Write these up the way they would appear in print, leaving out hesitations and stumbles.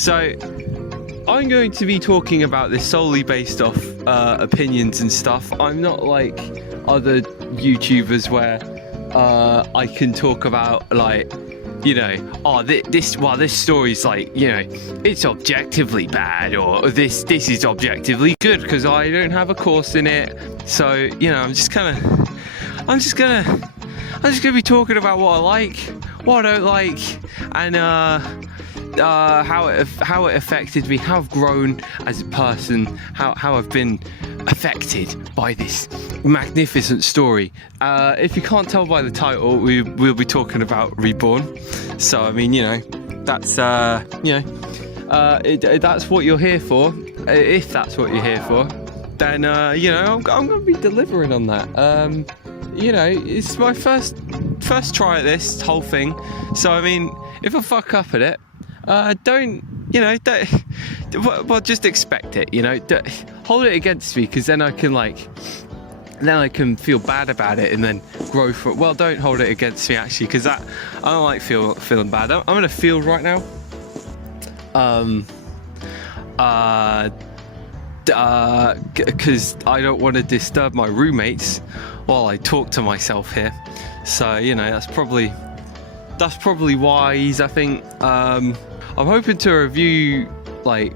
So I'm going to be talking about this solely based off opinions and stuff. I'm not like other YouTubers where I can talk about like, you know, oh this story's like, you know, it's objectively bad, or this is objectively good because I don't have a course in it. So, you know, I'm just gonna be talking about what I like, what I don't like, and how it affected me, how I've grown as a person, how I've been affected by this magnificent story. If you can't tell by the title, we'll be talking about Reborn. So I mean, you know, that's that's what you're here for. If that's what you're here for, then you know, I'm gonna be delivering on that. You know, it's my first try at this whole thing. So I mean, if I fuck up at it, well, just expect it, you know. Hold it against me, because then I can feel bad about it and then grow from it. Well, don't hold it against me, actually, because I don't like feeling bad. I'm in a field right now. Because I don't want to disturb my roommates while I talk to myself here. So, you know, that's probably wise, I think. I'm hoping to review like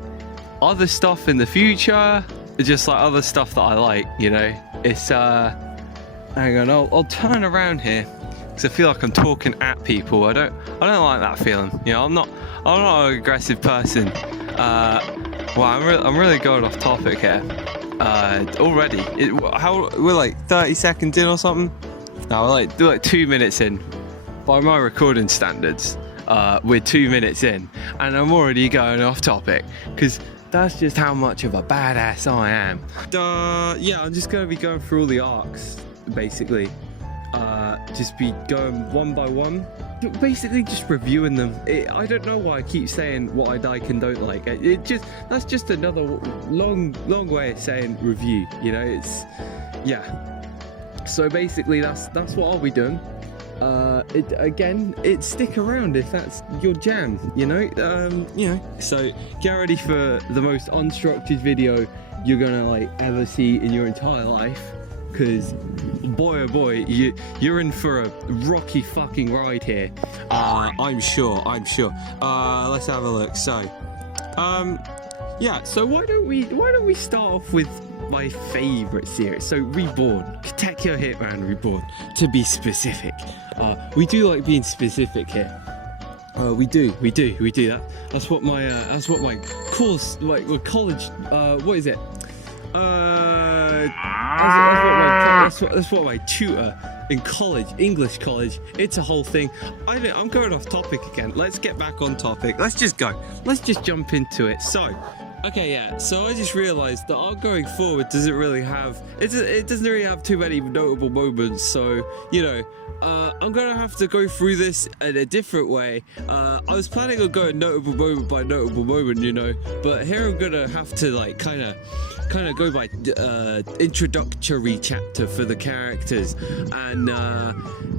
other stuff in the future, just like other stuff that I like, you know. It's hang on, I'll turn around here because I feel like I'm talking at people. I don't like that feeling, you know. I'm not an aggressive person. Well, I'm really going off topic here already. We're like 30 seconds in or something. No, we're like 2 minutes in. By my recording standards, we're 2 minutes in, and I'm already going off topic, because that's just how much of a badass I am. Yeah, I'm just going to be going through all the arcs, basically. Just be going one by one, basically just reviewing them. I don't know why I keep saying what I like and don't like. That's just another long way of saying review, you know. It's, yeah. So basically, that's what I'll be doing. Stick around if that's your jam, you know. So get ready for the most unstructured video you're gonna like ever see in your entire life, because boy oh boy, you're in for a rocky fucking ride here. I'm sure. Let's have a look. So yeah, so why don't we start off with my favorite series? So Reborn, Katekyo Hitman Reborn, to be specific. We do like being specific here. We do that. That's what my course, like my college, what is it? That's what my tutor in college, English college, it's a whole thing. I'm going off topic again. Let's get back on topic. Let's just jump into it. So, okay, yeah, so I just realized that our going forward doesn't really have too many notable moments. So, you know, I'm gonna have to go through this in a different way. I was planning on going notable moment by notable moment, you know, but here I'm gonna have to like kind of go by introductory chapter for the characters, and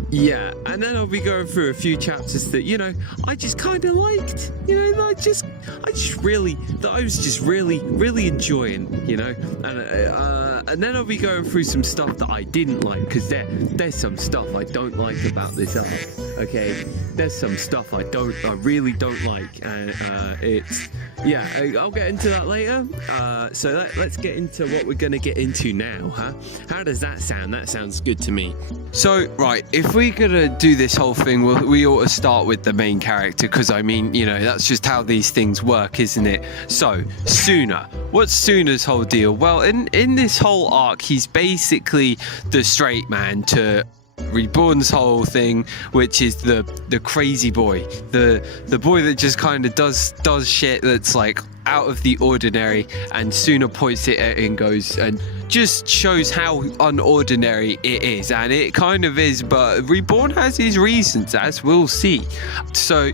yeah, and then I'll be going through a few chapters that, you know, I just kind of liked, you know, I was just really enjoying, you know, and then I'll be going through some stuff that I didn't like, because there's some stuff I don't like about this arc. Okay, there's some stuff I really don't like, and it's, yeah, I'll get into that later. So let's get into what we're gonna get into now, huh? How does that sound? That sounds good to me. So, right, if we're gonna do this whole thing, we ought to start with the main character, because I mean, you know, that's just how these things work, isn't it? So, Suna. What's Suna's whole deal? Well, in this whole arc, he's basically the straight man to Reborn's whole thing, which is the crazy boy, the boy that just kind of does shit that's like out of the ordinary, and Suna points it at and goes and just shows how unordinary it is, and it kind of is, but Reborn has his reasons, as we'll see. So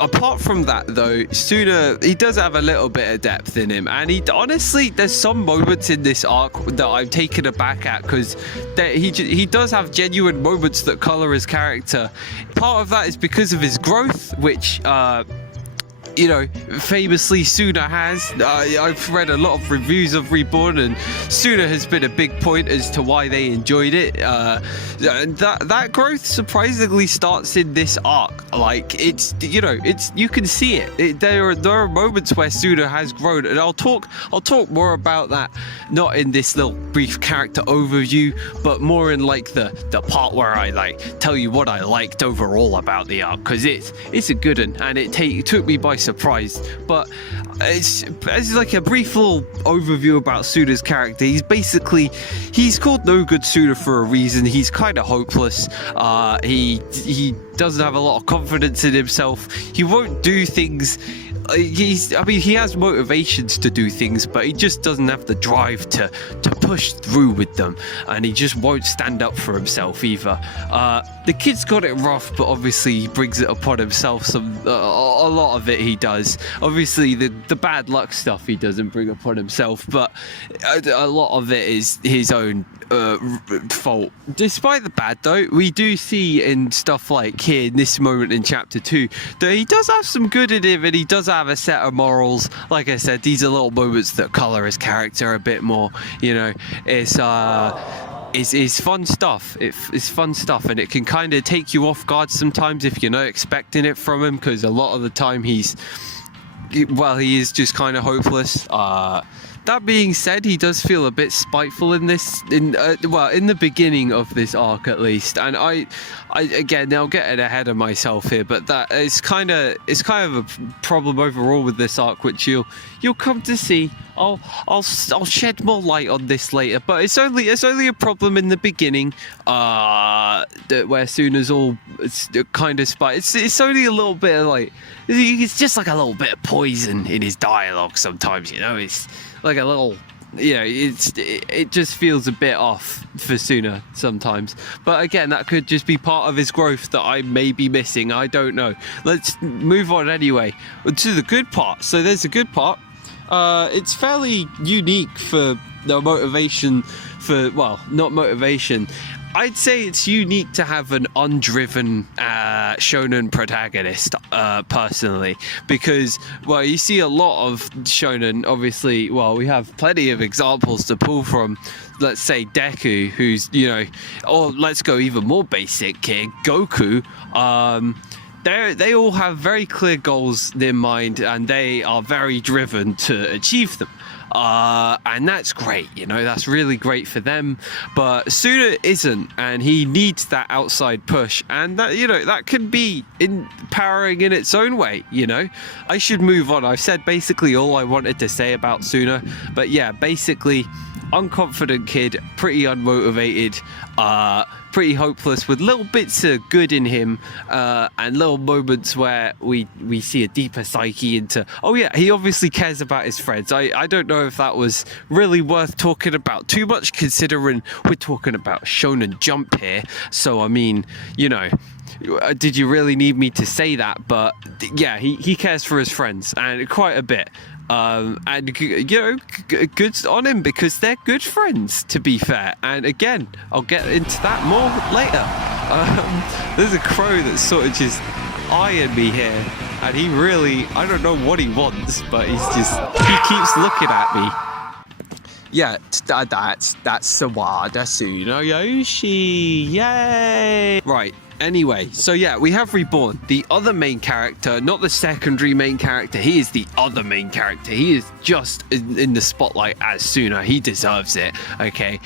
apart from that though, Suna, he does have a little bit of depth in him, and he honestly, there's some moments in this arc that I'm taken aback at, because he does have genuine moments that color his character. Part of that is because of his growth, which you know, famously Suna has. I've read a lot of reviews of Reborn, and Suna has been a big point as to why they enjoyed it. And that growth surprisingly starts in this arc. Like, it's, you know, it's, you can see it. There are moments where Suna has grown, and I'll talk more about that, not in this little brief character overview, but more in like the part where I like tell you what I liked overall about the arc, because it's a good one, and it took me by surprise. But it's like a brief little overview about Suna's character. He's called No Good Suna for a reason. He's kind of hopeless. He doesn't have a lot of confidence in himself. He won't do things. He has motivations to do things, but he just doesn't have the drive to push through with them, and he just won't stand up for himself either. The kid's got it rough, but obviously he brings it upon himself. A lot of it he does. Obviously the bad luck stuff he doesn't bring upon himself, but a lot of it is his own fault. Despite the bad though, we do see in stuff like here in this moment in chapter 2 that he does have some good in him, and he does have a set of morals. Like I said, these are little moments that color his character a bit more, you know. It's fun stuff. It's fun stuff, and it can kind of take you off guard sometimes if you're not expecting it from him, because a lot of the time he is just kind of hopeless. That being said, he does feel a bit spiteful in this, in the beginning of this arc at least. And I again, now getting ahead of myself here, but that is kind of a problem overall with this arc, which you'll come to see. I'll shed more light on this later, but it's only a problem in the beginning, where Suna's all kind of it's only a little bit of like, it's just like a little bit of poison in his dialogue sometimes, you know. It's like a little, you know, it just feels a bit off for Suna sometimes. But again, that could just be part of his growth that I may be missing. I don't know. Let's move on anyway to the good part. So there's a good part. It's fairly unique for the motivation for, well, not motivation. I'd say it's unique to have an undriven shonen protagonist, personally, because, well, you see a lot of shonen, obviously. Well, we have plenty of examples to pull from. Let's say Deku, who's, you know, or let's go even more basic here, Goku. They all have very clear goals in mind, and they are very driven to achieve them. And that's great, you know, that's really great for them. But Suna isn't, and he needs that outside push, and that, you know, that can be empowering in its own way, you know. I should move on. I've said basically all I wanted to say about Suna, but yeah, basically, unconfident kid, pretty unmotivated, pretty hopeless, with little bits of good in him, and little moments where we see a deeper psyche into, oh yeah, he obviously cares about his friends. I don't know if that was really worth talking about too much, considering we're talking about Shonen Jump here. So I mean, you know, did you really need me to say that? But yeah, he cares for his friends, and quite a bit. And, you know, good on him, because they're good friends, to be fair. And again, I'll get into that more later. There's a crow that's sort of just eyeing me here, and he really, I don't know what he wants, but he keeps looking at me. Yeah, that's Sawada Tsunoyoshi. Yay! Right. Anyway, so yeah, we have Reborn, the other main character, not the secondary main character. He is the other main character. He is just in the spotlight as Suna. He deserves it, okay?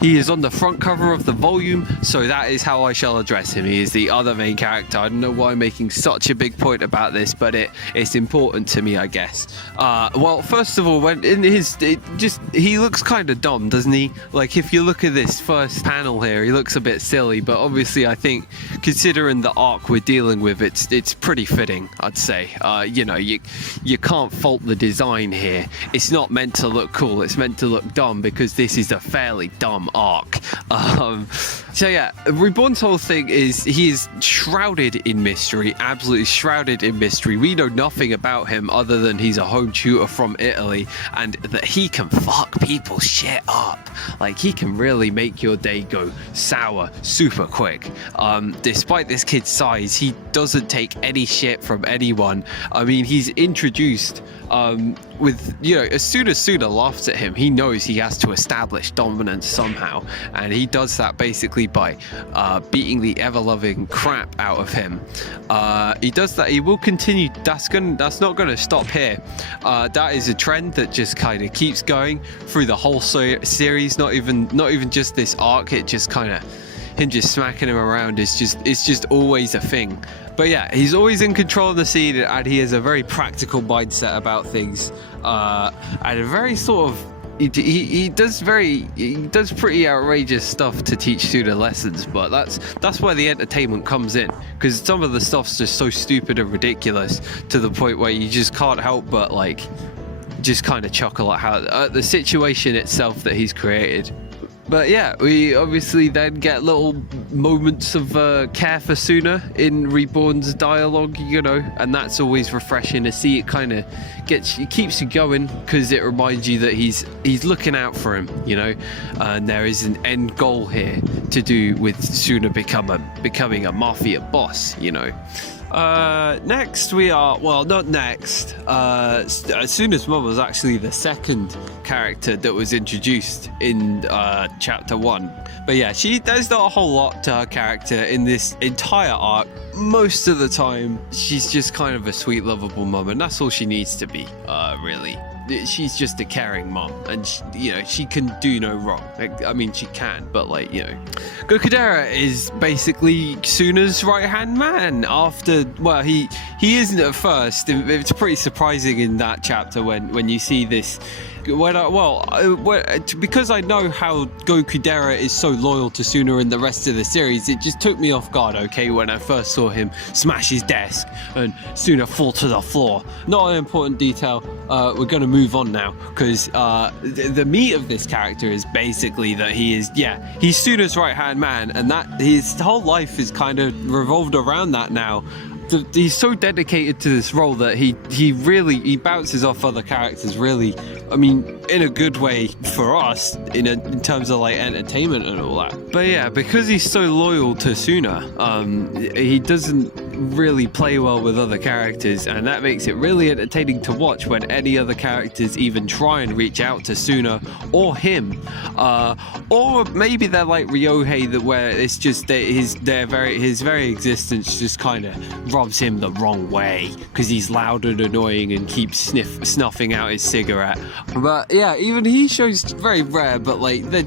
He is on the front cover of the volume, so that is how I shall address him. He is the other main character. I don't know why I'm making such a big point about this, but it's important to me, I guess. Well, first of all, when in he looks kind of dumb, doesn't he? Like, if you look at this first panel here, he looks a bit silly, but obviously I think, considering the arc we're dealing with, it's pretty fitting, I'd say. You know, you can't fault the design here. It's not meant to look cool, it's meant to look dumb, because this is a fairly dumb arc. So yeah, Reborn's whole thing is he is shrouded in mystery, absolutely shrouded in mystery. We know nothing about him other than he's a home tutor from Italy, and that he can fuck people's shit up. Like, he can really make your day go sour super quick. Despite this kid's size, he doesn't take any shit from anyone. I mean, he's introduced with, you know, as soon as Suna laughs at him, he knows he has to establish dominance somehow, and he does that basically by beating the ever-loving crap out of him. He does that. He will continue. That's not going to stop here. That is a trend that just kind of keeps going through the whole series. Not even just this arc. It just kind of, him just smacking him around is just always a thing. But yeah, he's always in control of the scene, and he has a very practical mindset about things, and a very sort of, he does pretty outrageous stuff to teach Suna lessons, but that's where the entertainment comes in, because some of the stuff's just so stupid and ridiculous to the point where you just can't help but like just kind of chuckle at how the situation itself that he's created. But yeah, we obviously then get little moments of care for Suna in Reborn's dialogue, you know, and that's always refreshing to see. It kind of keeps you going, because it reminds you that he's looking out for him, you know, and there is an end goal here to do with Suna becoming a mafia boss, you know. Next we are, well, not next, Suna's mum was actually the second character that was introduced in chapter 1. But yeah, there's not a whole lot to her character in this entire arc. Most of the time she's just kind of a sweet, lovable mum, and that's all she needs to be, really. She's just a caring mom, and she can do no wrong. Like, I mean, she can, but like, you know, Gokudera is basically Suna's right-hand man. After, well, he isn't at first. It's pretty surprising in that chapter when you see this. Because I know how Gokudera is so loyal to Suna in the rest of the series, it just took me off guard, okay, when I first saw him smash his desk and Suna fall to the floor. Not an important detail. We're going to move on now, because the meat of this character is basically that he's Suna's right-hand man, and that his whole life is kind of revolved around that now. He's so dedicated to this role that he bounces off other characters, really. I mean, in a good way for us, in terms of like entertainment and all that. But yeah, because he's so loyal to Suna, he doesn't really play well with other characters, and that makes it really entertaining to watch when any other characters even try and reach out to Suna or him, or maybe they're like Ryohei, that where it's just that his very existence just kind of rubs him the wrong way because he's loud and annoying and keeps snuffing out his cigarette. But yeah, even he shows very rare, but like the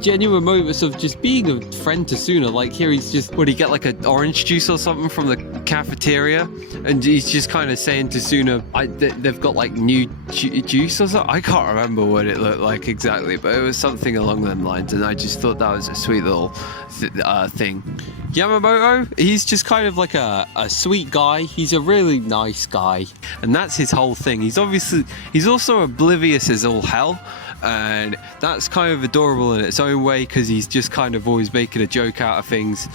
genuine moments of just being a friend to Suna. Like here, would he get like an orange juice or something from the cafeteria, and he's just kind of saying to Suna, they've got like new juice or something. I can't remember what it looked like exactly, but it was something along them lines, and I just thought that was a sweet little thing. Yamamoto, he's just kind of like a sweet guy. He's a really nice guy, and that's his whole thing. He's also oblivious as all hell, and that's kind of adorable in its own way, because he's just kind of always making a joke out of things.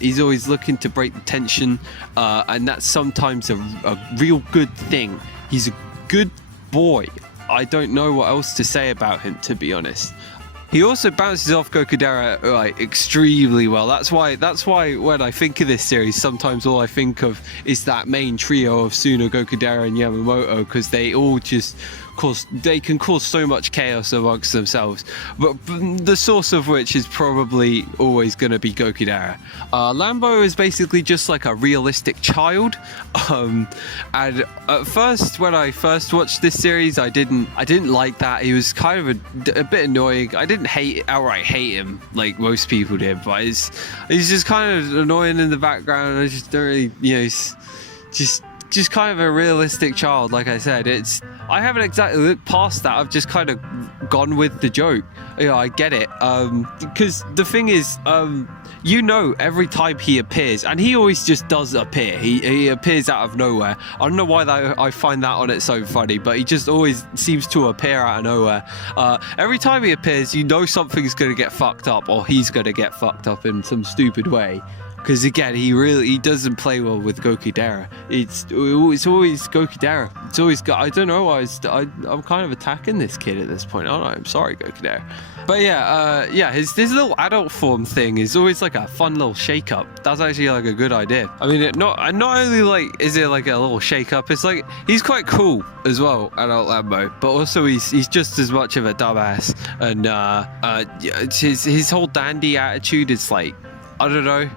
He's always looking to break the tension, and that's sometimes a real good thing. He's a good boy. I don't know what else to say about him, to be honest. He also bounces off Gokudera like extremely well. That's why when I think of this series, sometimes all I think of is that main trio of Suna, Gokudera, and Yamamoto, because they all just can cause so much chaos amongst themselves, but the source of which is probably always going to be Gokudera. Lambo is basically just like a realistic child, and at first, when I first watched this series, I didn't like that. He was kind of a bit annoying. I didn't outright hate him like most people did, but he's just kind of annoying in the background. I just don't really, he's just kind of a realistic child. Like I said, I haven't exactly looked past that. I've just kind of gone with the joke. Yeah, I get it. Because the thing is, you know, every time he appears, and he always just does appear. He appears out of nowhere. I don't know why I find that on it so funny, but he just always seems to appear out of nowhere. Every time he appears, you know something's gonna get fucked up, or he's gonna get fucked up in some stupid way. Because again, he doesn't play well with Gokudera. It's always Gokudera. It's always I don't know why I'm kind of attacking this kid at this point. I don't know. I'm sorry, Gokudera. But yeah, his little adult form thing is always like a fun little shake up. That's actually like a good idea. I mean, not only like is it like a little shake up, it's like he's quite cool as well, adult Lambo. But also he's just as much of a dumbass. And his whole dandy attitude is like, I don't know.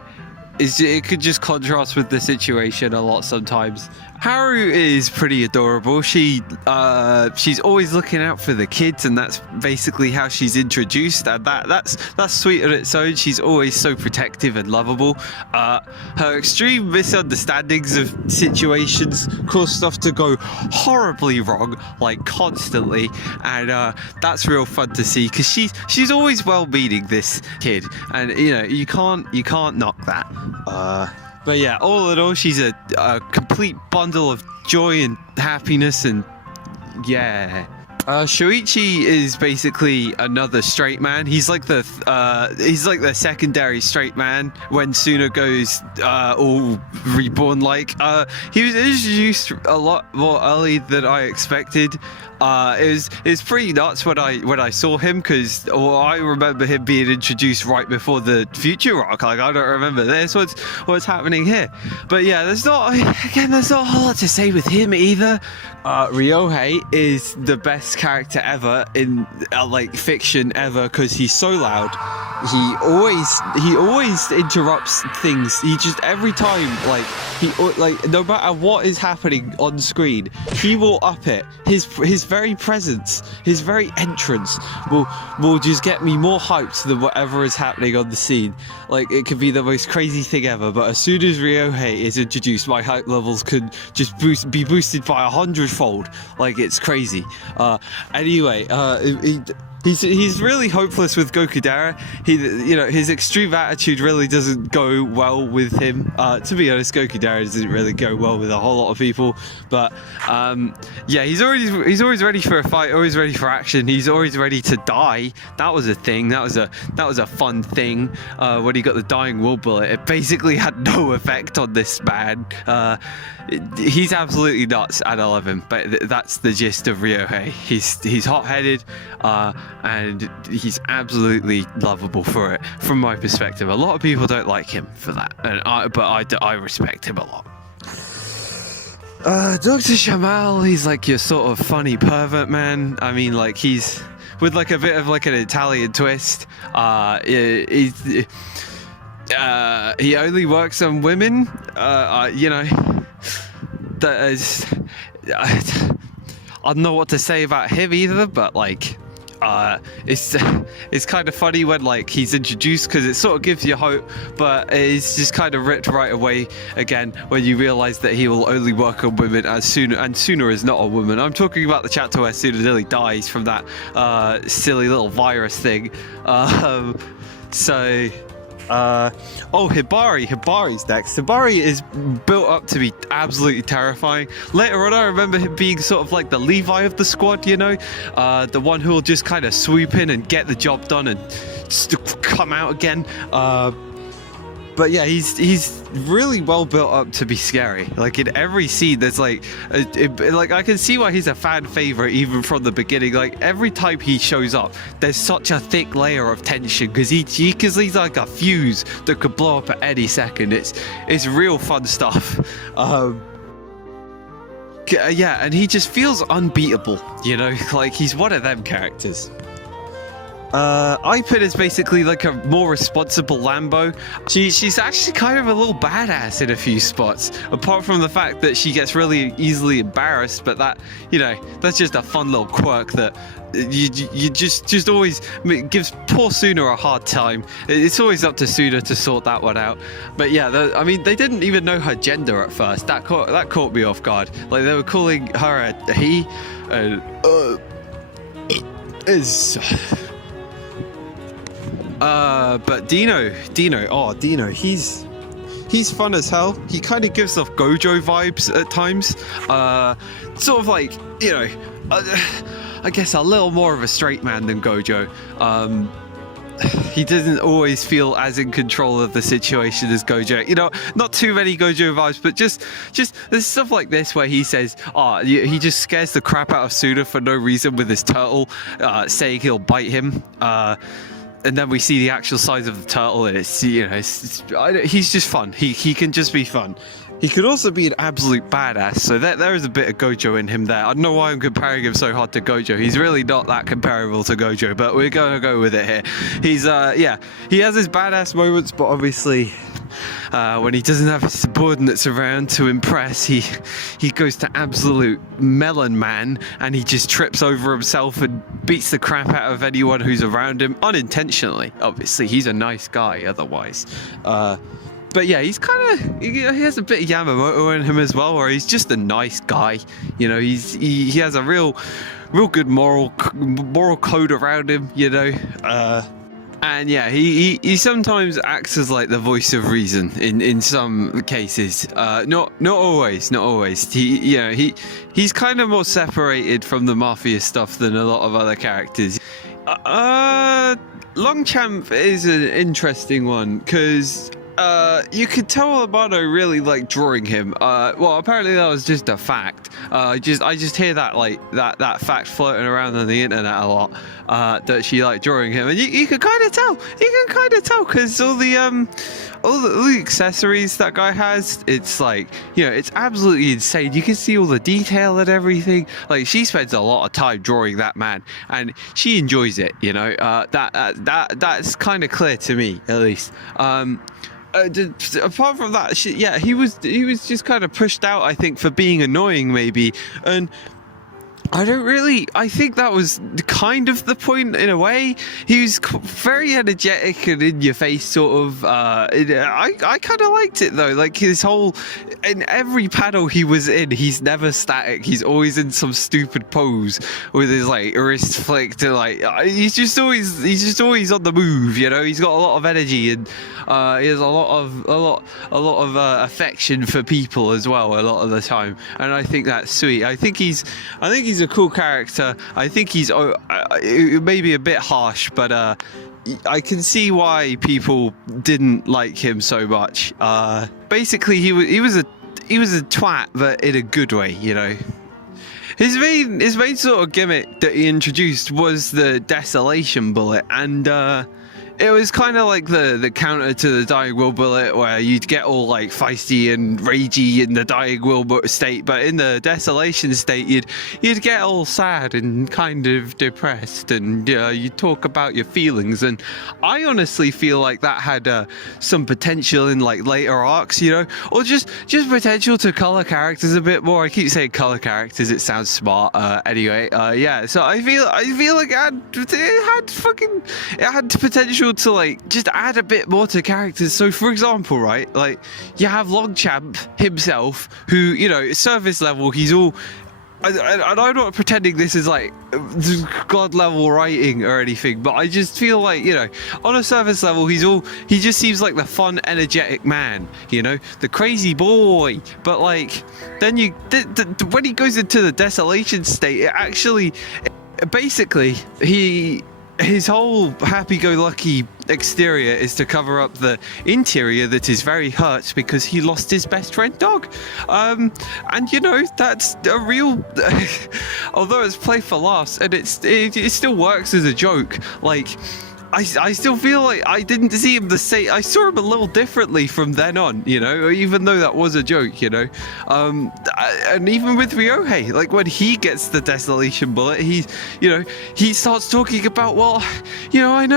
It could just contrast with the situation a lot sometimes. Haru is pretty adorable. She's always looking out for the kids, and that's basically how she's introduced. And that's sweet on its own. She's always so protective and lovable. Her extreme misunderstandings of situations cause stuff to go horribly wrong, like constantly, and that's real fun to see because she's always well-meaning, this kid, and you know you can't knock that. But yeah, all in all, she's a complete bundle of joy and happiness, and yeah. Shoichi is basically another straight man. He's like the secondary straight man when Suna goes all reborn like. He was introduced a lot more early than I expected. It was pretty nuts when I saw him, because I remember him being introduced right before the future arc. Like, I don't remember this. What's happening here? But yeah, there's not a whole lot to say with him either. Ryohei is the best character ever in like fiction ever, because he's so loud. He always interrupts things. He just every time no matter what is happening on screen, he will up it. His very presence, his very entrance will just get me more hyped than whatever is happening on the scene. Like, it could be the most crazy thing ever, but as soon as Ryohei is introduced, my hype levels could just be boosted by 100-fold. Like, it's crazy. Anyway, He's really hopeless with Gokudera. His extreme attitude really doesn't go well with him. To be honest, Gokudera doesn't really go well with a whole lot of people. But yeah, he's always ready for a fight, always ready for action. He's always ready to die. That was a thing. That was a fun thing. When he got the dying will bullet, it basically had no effect on this man. He's absolutely nuts, and I love him. But that's the gist of Ryohei. He's hot-headed. And he's absolutely lovable for it, from my perspective. A lot of people don't like him for that, but I respect him a lot. Dr. Shamal, he's like your sort of funny pervert man. I mean, like, he's with like a bit of like an Italian twist. He only works on women. That is, I don't know what to say about him either, but like. It's kind of funny when like he's introduced, because it sort of gives you hope, but it's just kind of ripped right away again when you realize that he will only work on women, and Suna is not a woman. I'm talking about the chapter where Suna nearly dies from that silly little virus thing. Hibari's next. Hibari is built up to be absolutely terrifying. Later on, I remember him being sort of like the Levi of the squad, the one who will just kind of swoop in and get the job done and just come out again. But yeah, he's really well built up to be scary. Like, in every scene, there's like I can see why he's a fan favorite even from the beginning. Like, every time he shows up, there's such a thick layer of tension, because he's like a fuse that could blow up at any second. It's real fun stuff. Yeah, and he just feels unbeatable. Like, he's one of them characters. Ipin is basically like a more responsible Lambo. She's actually kind of a little badass in a few spots, apart from the fact that she gets really easily embarrassed, but that's just a fun little quirk that you just always gives poor Suna a hard time. It's always up to Suna to sort that one out. But yeah, they didn't even know her gender at first. That caught me off guard. Like, they were calling her a he, and But Dino, he's fun as hell. He kind of gives off Gojo vibes at times. Sort of like, you know, I guess a little more of a straight man than Gojo. He doesn't always feel as in control of the situation as Gojo. You know, not too many Gojo vibes, but just there's stuff like this where he says, he just scares the crap out of Suda for no reason with his turtle, saying he'll bite him. And then we see the actual size of the turtle, and it's, you know, he's just fun. He can just be fun. He could also be an absolute badass, so there is a bit of Gojo in him there. I don't know why I'm comparing him so hard to Gojo. He's really not that comparable to Gojo, but we're gonna go with it here. He's, yeah, he has his badass moments, but obviously, when he doesn't have his subordinates around to impress, he goes to absolute melon man, and he just trips over himself and beats the crap out of anyone who's around him, unintentionally. Obviously, he's a nice guy otherwise. But yeah, he's kind of, he has a bit of Yamamoto in him as well, where he's just a nice guy. You know, he has a real good moral code around him, you know. And yeah, he sometimes acts as like the voice of reason in some cases. Not always. He's kind of more separated from the mafia stuff than a lot of other characters. Longchamp is an interesting one because you could tell Amano really liked drawing him. Well, apparently that was just a fact. I just hear that that fact floating around on the internet a lot. That she liked drawing him, and you can kind of tell. You can kind of tell because all the accessories that guy has. It's like, you know, it's absolutely insane. You can see all the detail and everything. Like, she spends a lot of time drawing that man, and she enjoys it. You know, that's kind of clear to me, at least. Apart from that, he was just kind of pushed out, I think, for being annoying, maybe, and I think that was kind of the point in a way. He was very energetic and in your face, sort of. I kind of liked it though. Like, his whole, in every panel he was in, he's never static. He's always in some stupid pose with his like wrist flicked, and like he's just always on the move. You know, he's got a lot of energy, and he has a lot of affection for people as well a lot of the time, and I think that's sweet. I think he's a cool character. I think he's maybe a bit harsh, but I can see why people didn't like him so much. Basically, he was a twat, but in a good way, you know. His main sort of gimmick that he introduced was the desolation bullet, and it was kind of like the counter to the dying will bullet, where you'd get all like feisty and ragey in the dying will state, but in the desolation state you'd get all sad and kind of depressed, and you'd talk about your feelings. And I honestly feel like that had some potential in like later arcs, you know, or just potential to color characters a bit more. I keep saying color characters, it sounds smart. Anyway, yeah. So I feel like it had potential to like just add a bit more to characters. So for example, right, like you have Longchamp himself, who, you know, surface level, he's all, and I'm not pretending this is like god level writing or anything, but I just feel like, you know, on a surface level he just seems like the fun, energetic man, you know, the crazy boy. But like then when he goes into the desolation state, it actually basically his whole happy-go-lucky exterior is to cover up the interior that is very hurt because he lost his best friend dog. And you know, that's a real although it's play for laughs, and it still works as a joke. Like, I still feel like I didn't see him the same. I saw him a little differently from then on, you know, even though that was a joke, you know. And even with Ryohei, like when he gets the desolation bullet, he starts talking about, well, you know, I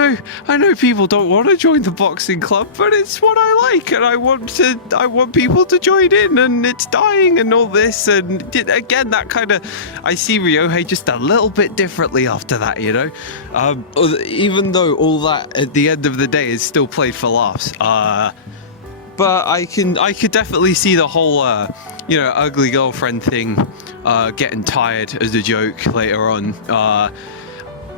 know people don't want to join the boxing club, but it's what I like, and I want people to join in, and it's dying and all this. And again, that kind of, I see Ryohei just a little bit differently after that, you know. Even though all that at the end of the day is still played for laughs, but I could definitely see the whole you know, ugly girlfriend thing getting tired as a joke later on.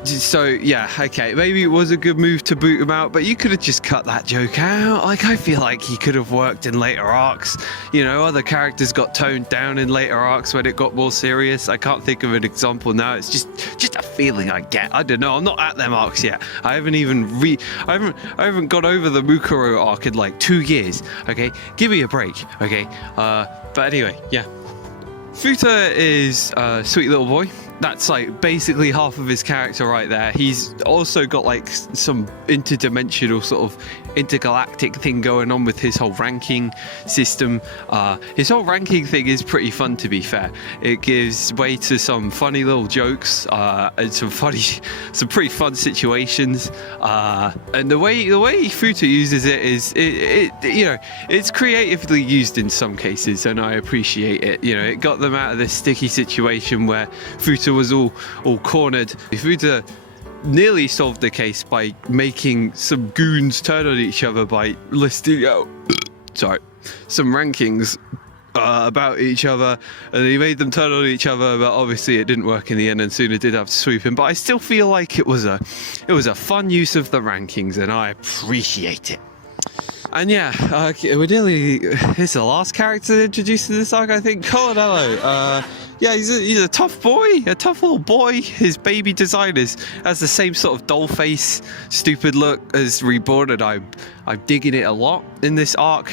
So yeah, okay, maybe it was a good move to boot him out, but you could have just cut that joke out. Like, I feel like he could have worked in later arcs. You know, other characters got toned down in later arcs when it got more serious. I can't think of an example now. It's just a feeling I get. I don't know. I'm not at them arcs yet. I haven't even I haven't got over the Mukuro arc in like 2 years. Okay, give me a break. Okay, but anyway, yeah. Futa is a sweet little boy. That's like basically half of his character right there. He's also got like some interdimensional sort of intergalactic thing going on with his whole ranking system. His whole ranking thing is pretty fun, to be fair. It gives way to some funny little jokes and some pretty fun situations. And the way Futa uses it is you know, it's creatively used in some cases, and I appreciate it. You know, it got them out of this sticky situation where Futa was all cornered. Futa nearly solved the case by making some goons turn on each other by listing out some rankings about each other, and he made them turn on each other, but obviously it didn't work in the end, and Suna did have to sweep him. But I still feel like it was a fun use of the rankings, and I appreciate it. And yeah, we're nearly. It's the last character introduced in this arc, I think. Colonello. Yeah, he's a tough boy, a tough little boy. His baby design has the same sort of doll face, stupid look as Reborn, and I'm digging it a lot in this arc.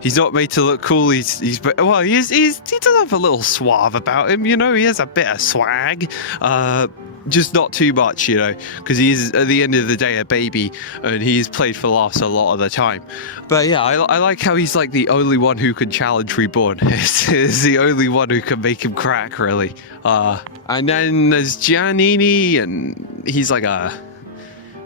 He's not made to look cool. He does have a little suave about him, you know. He has a bit of swag. Just not too much, you know, because he is at the end of the day a baby, and he's played for laughs a lot of the time. But yeah, I like how he's like the only one who can challenge Reborn. He's the only one who can make him crack, really. And then there's Giannini, and he's like a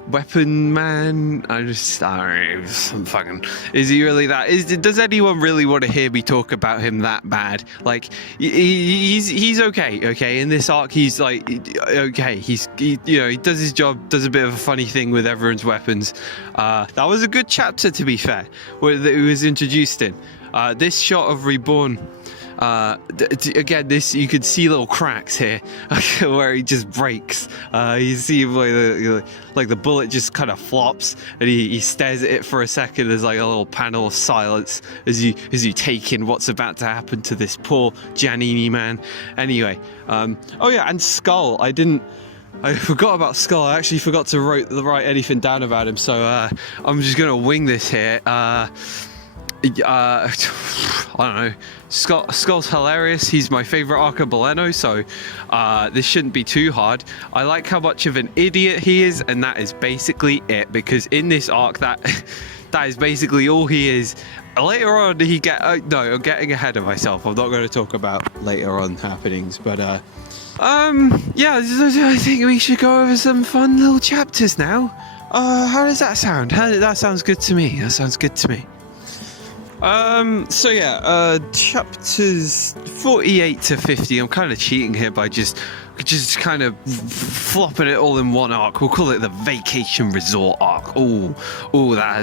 weapon man. I'm fucking. Is he really that? Does anyone really want to hear me talk about him that bad? Like, he's okay. In this arc, he's like okay. You know, he does his job, does a bit of a funny thing with everyone's weapons. That was a good chapter, to be fair, where it was introduced in. This shot of Reborn. Again, this you could see little cracks here where he just breaks. You see like the bullet just kind of flops, and he stares at it for a second. There's like a little panel of silence as you take in what's about to happen to this poor Giannini man. Anyway, oh yeah, and Skull. I forgot about Skull. I actually forgot to write anything down about him, so I'm just gonna wing this here. I don't know. Skull's hilarious. He's my favorite Arca Boleno, so this shouldn't be too hard. I like how much of an idiot he is, and that is basically it, because in this arc that is basically all he is. Later on no, I'm getting ahead of myself. I'm not going to talk about later on happenings, but yeah, I think we should go over some fun little chapters now. How does that sound? That sounds good to me. So yeah, chapters 48 to 50. I'm kind of cheating here by just kind of flopping it all in one arc. We'll call it the Vacation Resort arc. Oh, that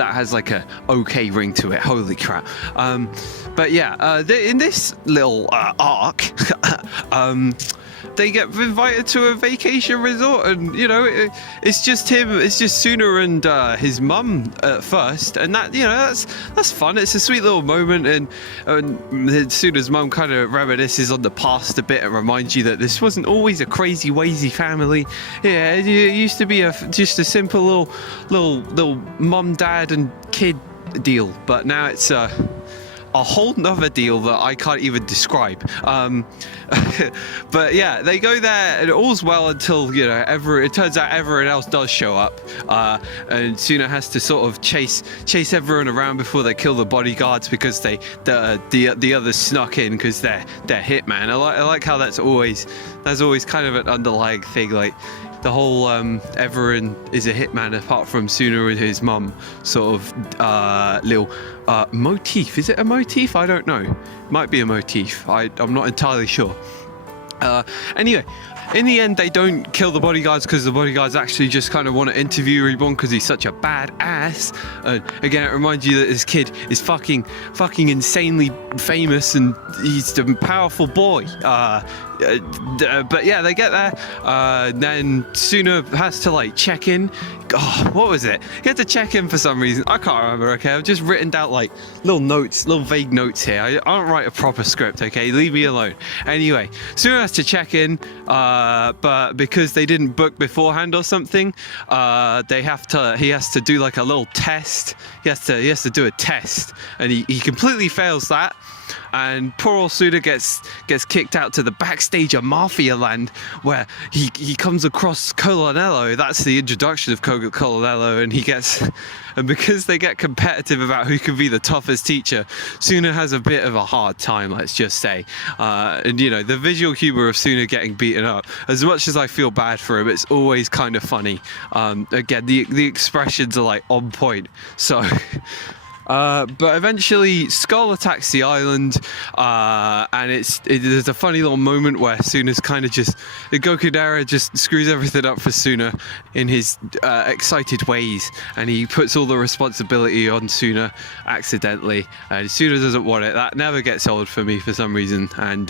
has like a okay ring to it. Holy crap. But yeah, in this little arc, they get invited to a vacation resort, and you know, it's just Suna and his mum at first, and that, you know, that's fun. It's a sweet little moment, and Suna's mum kind of reminisces on the past a bit and reminds you that this wasn't always a crazy wazy family. Yeah, it used to be just a simple little mum, dad, and kid deal, but now it's a whole nother deal that I can't even describe. But yeah, they go there and all's well until, you know, it turns out everyone else does show up, and Suna has to sort of chase everyone around before they kill the bodyguards, because the others snuck in because they're Hitman. I like how that's always kind of an underlying thing, like the whole everyone is a hitman apart from Suna and his mum sort of little motif. Is it a motif? I don't know. Might be a motif. I'm not entirely sure. Anyway, in the end, they don't kill the bodyguards because the bodyguards actually just kind of want to interview Reborn because he's such a badass. And again, it reminds you that this kid is fucking insanely famous and he's a powerful boy. But yeah, they get there. Then Soona has to like check in. Oh, what was it? He had to check in for some reason. I can't remember. Okay, I've just written down like little notes, little vague notes here. I don't write a proper script. Okay, leave me alone. Anyway, Soona has to check in, but because they didn't book beforehand or something, he has to do like a little test. He has to do a test, and he completely fails that. And poor old Soona gets kicked out to the backstage of Mafia Land, where he comes across Colonello. That's the introduction of Colonello, and because they get competitive about who can be the toughest teacher, Soona has a bit of a hard time, let's just say. And you know, the visual humor of Soona getting beaten up, as much as I feel bad for him, it's always kind of funny. Again, the expressions are like on point. So. But eventually Skull attacks the island, and there's a funny little moment where Soona's kind of Gokudera just screws everything up for Soona in his excited ways, and he puts all the responsibility on Soona accidentally, and Soona doesn't want it. That never gets old for me for some reason, and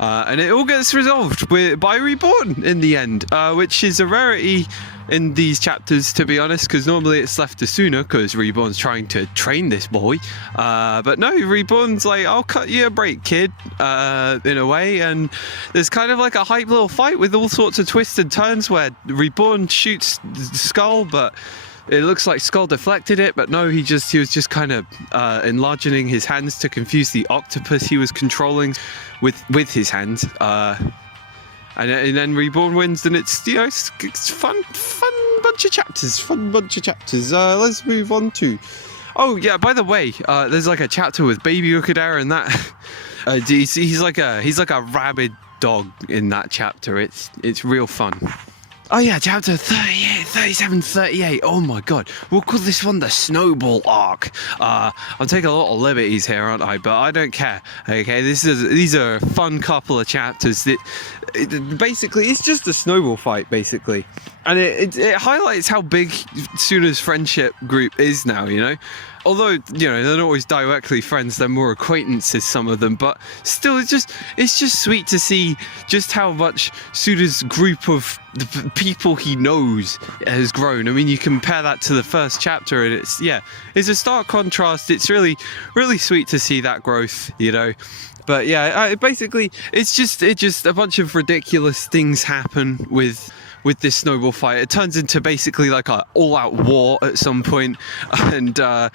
it all gets resolved by Reborn in the end, which is a rarity in these chapters, to be honest, because normally it's left to Soona because Reborn's trying to train this boy, but no, Reborn's like, I'll cut you a break, kid, in a way. And there's kind of like a hype little fight with all sorts of twists and turns where Reborn shoots Skull, but it looks like Skull deflected it, but no, he was just kind of enlarging his hands to confuse the octopus he was controlling with his hands. And then Reborn wins, and it's, you know, it's fun bunch of chapters. Let's move on to. Oh yeah, by the way, there's like a chapter with Baby Ukudera and that. He's like a rabid dog in that chapter. It's real fun. Oh yeah, chapter 38, 37, 38. Oh my god. We'll call this one the Snowball Arc. I'm taking a lot of liberties here, aren't I? But I don't care. Okay, these are a fun couple of chapters that basically it's just a snowball fight, basically. And it highlights how big Soona's friendship group is now, you know? Although, you know, they're not always directly friends, they're more acquaintances, some of them, but still, it's just sweet to see just how much Soona's group of the people he knows has grown. I mean, you compare that to the first chapter, and it's a stark contrast. It's really, really sweet to see that growth, you know. But yeah, basically, it's just a bunch of ridiculous things happen with this snowball fight. It turns into basically like a all-out war at some point, and I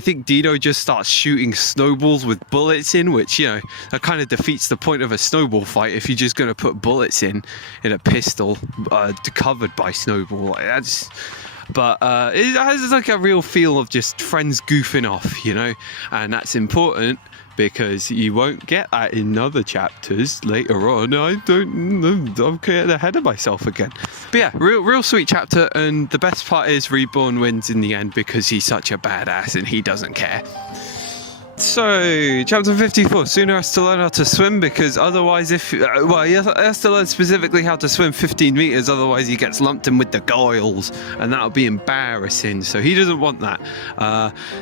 think Dino just starts shooting snowballs with bullets in, which, you know, that kind of defeats the point of a snowball fight if you're just going to put bullets in a pistol covered by snowball. Like, that's. But it has like a real feel of just friends goofing off, you know, and that's important because you won't get that in other chapters later on. I'm getting ahead of myself again. But yeah, real sweet chapter, and the best part is Reborn wins in the end because he's such a badass and he doesn't care. So, chapter 54, Soona has to learn how to swim because otherwise he has to learn specifically how to swim 15 meters, otherwise he gets lumped in with the goyles, and that'll be embarrassing, so he doesn't want that.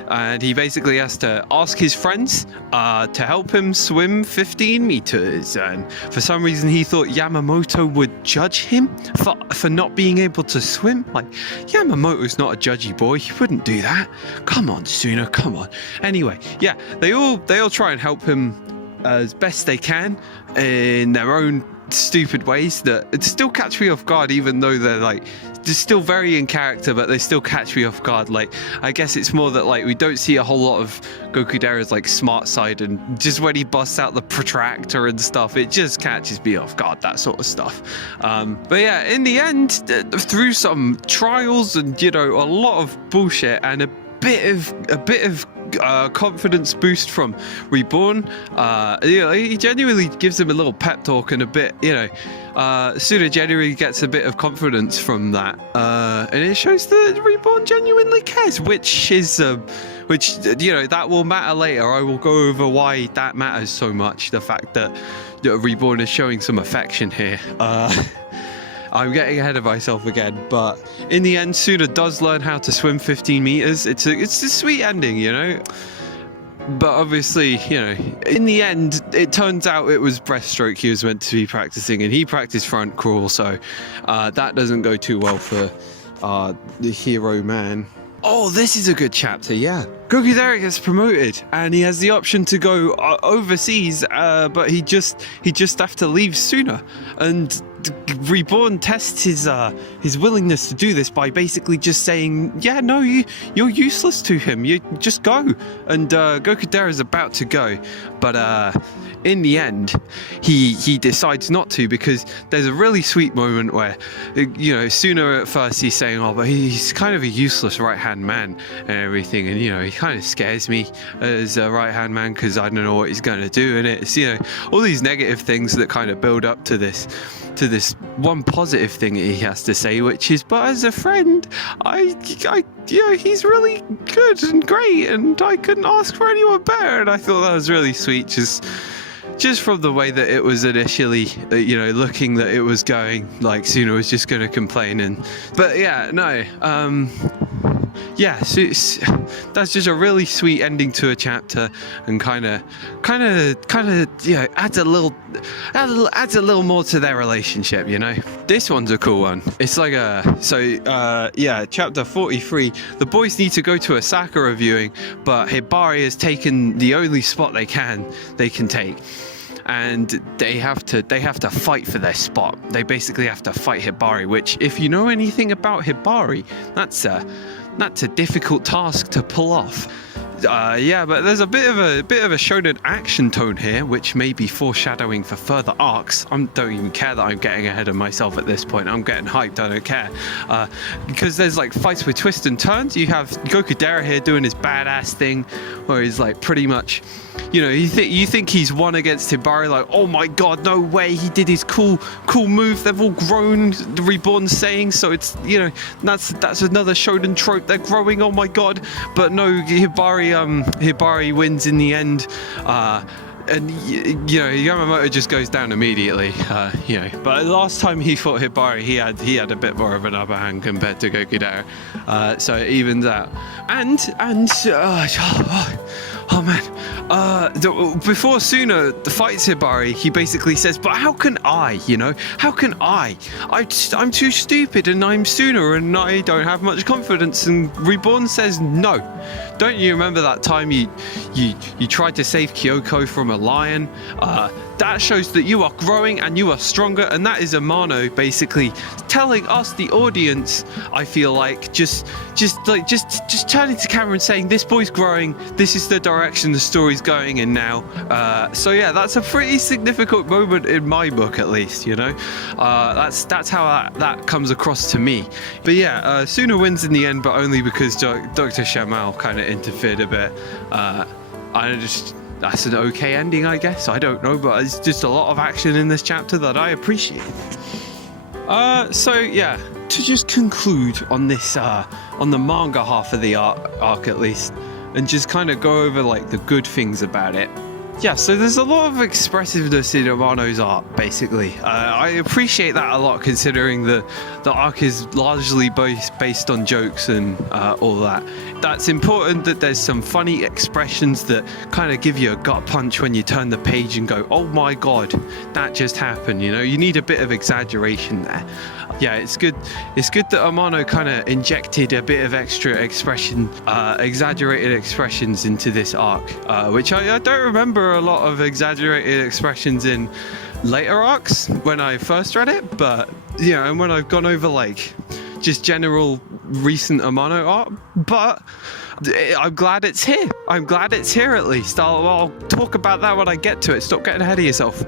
And he basically has to ask his friends to help him swim 15 meters, and for some reason he thought Yamamoto would judge him for not being able to swim. Like, Yamamoto's not a judgy boy, he wouldn't do that. Come on, Soona, come on. Anyway, yeah. They all try and help him as best they can in their own stupid ways that still catch me off guard, even though they're still very in character, but they still catch me off guard. Like, I guess it's more that like we don't see a whole lot of Gokudera's like smart side, and just when he busts out the protractor and stuff, it just catches me off guard, that sort of stuff. But yeah, in the end, through some trials and, you know, a lot of bullshit and a bit of confidence boost from Reborn. He genuinely gives him a little pep talk and a bit, Soona genuinely gets a bit of confidence from that, and it shows that Reborn genuinely cares, which that will matter later. I will go over why that matters so much. The fact that Reborn is showing some affection here. I'm getting ahead of myself again, but in the end, Soona does learn how to swim 15 meters. It's a sweet ending, But obviously, in the end, it turns out it was breaststroke he was meant to be practicing, and he practiced front crawl, so that doesn't go too well for the hero man. Oh, this is a good chapter, yeah. Goku Dara gets promoted, and he has the option to go overseas, but he just have to leave sooner. And Reborn tests his willingness to do this by basically just saying, yeah, no, you're useless to him. You just go. And Goku Dara is about to go, but in the end, he decides not to, because there's a really sweet moment where, Soona at first he's saying, oh, but he's kind of a useless right-hand man and everything, and he kind of scares me as a right-hand man because I don't know what he's going to do, and it's all these negative things that kind of build up to this one positive thing that he has to say, which is, but as a friend, he's really good and great, and I couldn't ask for anyone better. And I thought that was really sweet, just from the way that it was initially, looking that it was going, like Soona was just going to complain, but yeah, no, so that's just a really sweet ending to a chapter, and kind of adds a little more to their relationship. This one's a cool one. It's like chapter 43. The boys need to go to a Sakura viewing, but Hibari has taken the only spot they can take. And they have to fight for their spot. They basically have to fight Hibari, which, if you know anything about Hibari, that's a difficult task to pull off. But there's a bit of a shonen action tone here, which may be foreshadowing for further arcs. I don't even care that I'm getting ahead of myself at this point. I'm getting hyped. I don't care, because there's like fights with twists and turns. You have Goku Dara here doing his badass thing, where he's like pretty much, you think he's won against Hibari, like, oh my god, no way, he did his cool move. They've all grown. The Reborn saying, so it's that's another shonen trope. They're growing. Oh my god, but no, Hibari wins in the end, and Yamamoto just goes down immediately, But last time he fought Hibari, he had a bit more of an upper hand compared to Goku Dara, so it evens out. Before Soona fights Hibari, he basically says, but how can I, how can I? I'm too stupid, and I'm Soona, and I don't have much confidence. And Reborn says, no. Don't you remember that time you tried to save Kyoko from a lion? That shows that you are growing and you are stronger, and that is Amano basically telling us, the audience, I feel like, just turning to camera and saying, this boy's growing, this is the direction the story's going in now. So yeah, that's a pretty significant moment in my book, at least, that's how that comes across to me. But yeah, Soona wins in the end, but only because Dr. Shamal kind of interfered a bit. That's an okay ending, I guess. I don't know, but it's just a lot of action in this chapter that I appreciate. So yeah, to just conclude on this, on the manga half of the arc at least, and just kind of go over like the good things about it. Yeah, so there's a lot of expressiveness in Amano's art, basically. I appreciate that a lot, considering the arc is largely based on jokes and all that. That's important that there's some funny expressions that kind of give you a gut punch when you turn the page and go, oh my god, that just happened, You need a bit of exaggeration there. Yeah, it's good that Amano kind of injected a bit of extra expression, exaggerated expressions into this arc, which I don't remember a lot of exaggerated expressions in later arcs when I first read it, but and when I've gone over like just general recent Amano art, but I'm glad it's here. I'm glad it's here at least. I'll talk about that when I get to it. Stop getting ahead of yourself.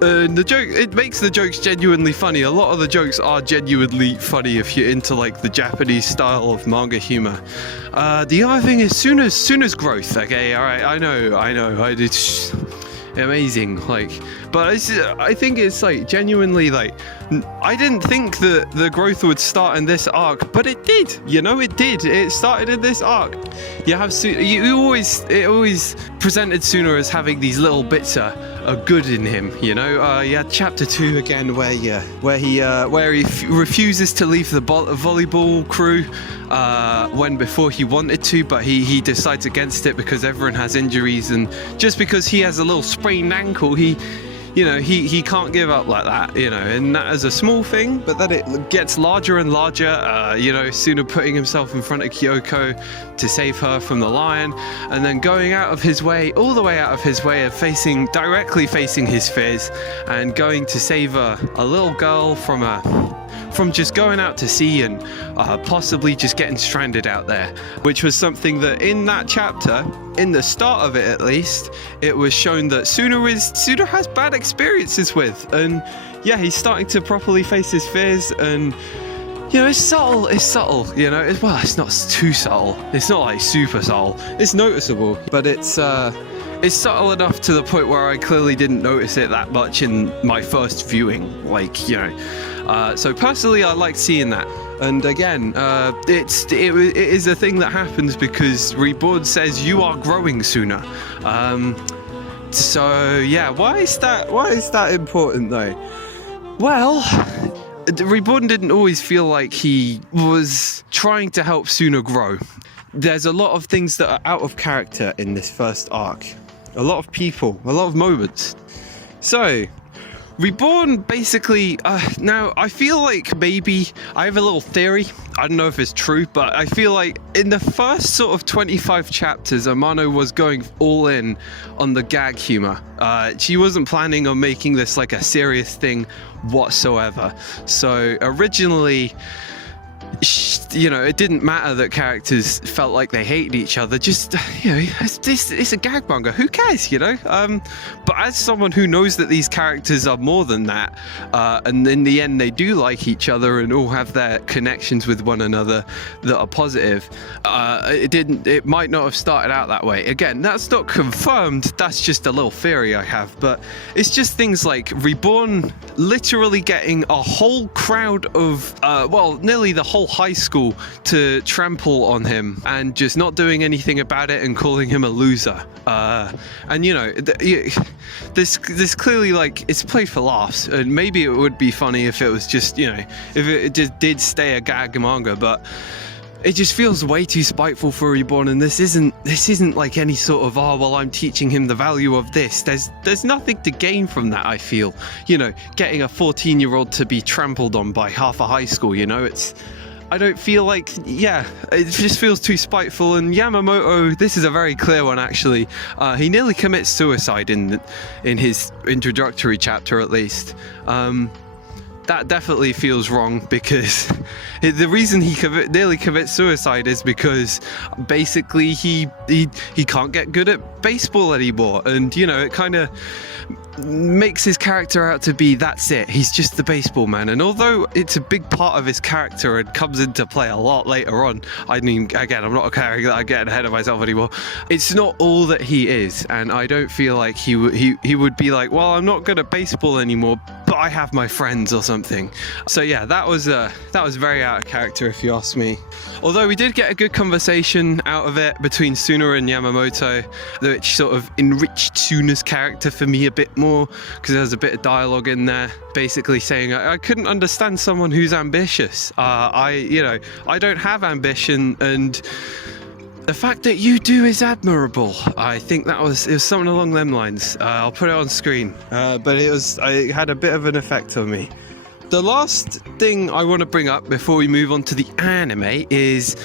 The joke, it makes the jokes genuinely funny. A lot of the jokes are genuinely funny if you're into like the Japanese style of manga humor. The other thing is Suna's growth. Okay, all right, I know, it's amazing. Like, but I think it's like genuinely like, I didn't think that the growth would start in this arc, but it did. You know, it did. It started in this arc. You have it always presented Suna as having these little bits of good in him. You know, you had chapter 2 again where he refuses to leave the volleyball crew before he wanted to, but he decides against it because everyone has injuries, and just because he has a little sprained ankle, he can't give up like that, you know, and that is a small thing, but then it gets larger and larger, you know, Suna putting himself in front of Kyoko to save her from the lion, and then going all the way out of his way of directly facing his fears, and going to save a little girl from just going out to sea and possibly just getting stranded out there, which was something that in that chapter, in the start of it at least, it was shown that Suna has bad experiences with, and yeah, he's starting to properly face his fears, and you know, it's subtle, you know, it's not too subtle, it's not like super subtle, it's noticeable, but it's subtle enough to the point where I clearly didn't notice it that much in my first viewing, like, you know. So personally, I like seeing that. And again, it is a thing that happens because Reborn says you are growing Suna. So yeah, why is that important though? Well, Reborn didn't always feel like he was trying to help Suna grow. There's a lot of things that are out of character in this first arc. A lot of people, a lot of moments. So, Reborn basically, now I feel like maybe, I have a little theory, I don't know if it's true, but I feel like in the first sort of 25 chapters, Amano was going all in on the gag humor. She wasn't planning on making this like a serious thing whatsoever. So originally, you know, it didn't matter that characters felt like they hated each other, just, you know, it's a gag manga, who cares, you know? But as someone who knows that these characters are more than that, and in the end they do like each other and all have their connections with one another that are positive, it might not have started out that way. Again, that's not confirmed, that's just a little theory I have, but it's just things like Reborn literally getting a whole crowd of, nearly the whole high school to trample on him and just not doing anything about it and calling him a loser. And you know, this clearly, like, it's played for laughs, and maybe it would be funny if it was just, you know, if it just did stay a gag manga, but it just feels way too spiteful for Reborn, and this isn't like any sort of, oh well, I'm teaching him the value of this. There's nothing to gain from that, I feel. You know, getting a 14-year-old to be trampled on by half a high school, you know, I don't feel like, yeah, it just feels too spiteful. And Yamamoto, this is a very clear one actually. He nearly commits suicide in his introductory chapter, at least. That definitely feels wrong, because the reason he nearly commits suicide is because basically he can't get good at baseball anymore, and you know, it kind of makes his character out to be, that's it, he's just the baseball man. And although it's a big part of his character and comes into play a lot later on, I mean, again, I'm not getting ahead of myself anymore, it's not all that he is, and I don't feel like he would be like, well, I'm not good at baseball anymore, but I have my friends or something. So yeah, that was very out of character, if you ask me. Although we did get a good conversation out of it between Suna and Yamamoto, which sort of enriched Suna's character for me a bit more, because there's a bit of dialogue in there basically saying, I couldn't understand someone who's ambitious. I don't have ambition, and the fact that you do is admirable. I think it was something along them lines. I'll put it on screen, but it had a bit of an effect on me. The last thing I want to bring up before we move on to the anime is,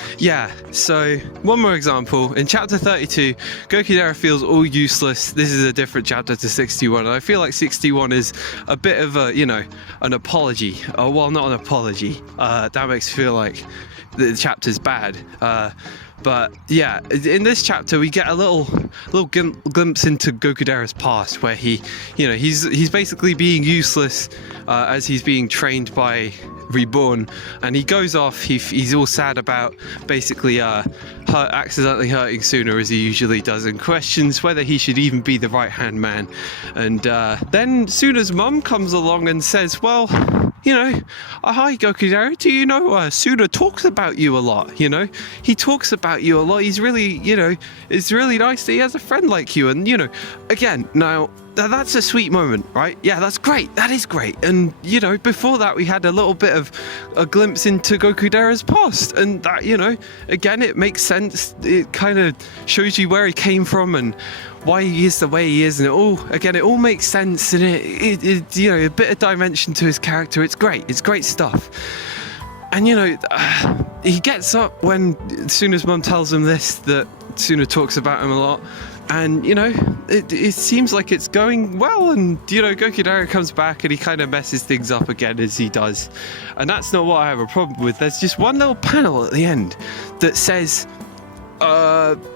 so one more example. In chapter 32, Gokudera feels all useless. This is a different chapter to 61. And I feel like 61 is a bit of a, you know, an apology. Well, not an apology. That makes me feel like the chapter's bad. But yeah, in this chapter we get a little glimpse into Gokudera's past, where he's basically being useless as he's being trained by Reborn, and he goes off. He's all sad about basically accidentally hurting Suna, as he usually does, and questions whether he should even be the right-hand man. And then Suna's mum comes along and says, well, hi Gokudera, do you know Suna talks about you a lot, he talks about you a lot. He's really, it's really nice that he has a friend like you. And again, now that's a sweet moment, right? Yeah, that's great. That is great. And before that we had a little bit of a glimpse into Gokudera's past, and that, again, it makes sense. It kind of shows you where he came from and why he is the way he is, and it all makes sense, and it a bit of dimension to his character. It's great stuff. And he gets up when Suna's mum tells him this, that Suna talks about him a lot, and it seems like it's going well. And Gokudera comes back and he kind of messes things up again, as he does, and that's not what I have a problem with. There's just one little panel at the end that says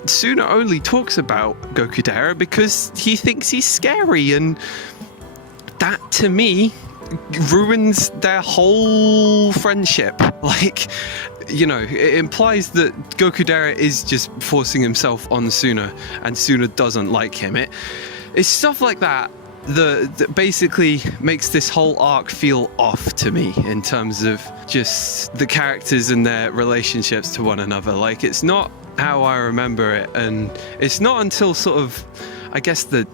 Suna only talks about Gokudera because he thinks he's scary, and that to me ruins their whole friendship. Like, it implies that Gokudera is just forcing himself on Suna, and Suna doesn't like him. It's stuff like that that basically makes this whole arc feel off to me, in terms of just the characters and their relationships to one another. Like, it's not how I remember it, and it's not until sort of, I guess, the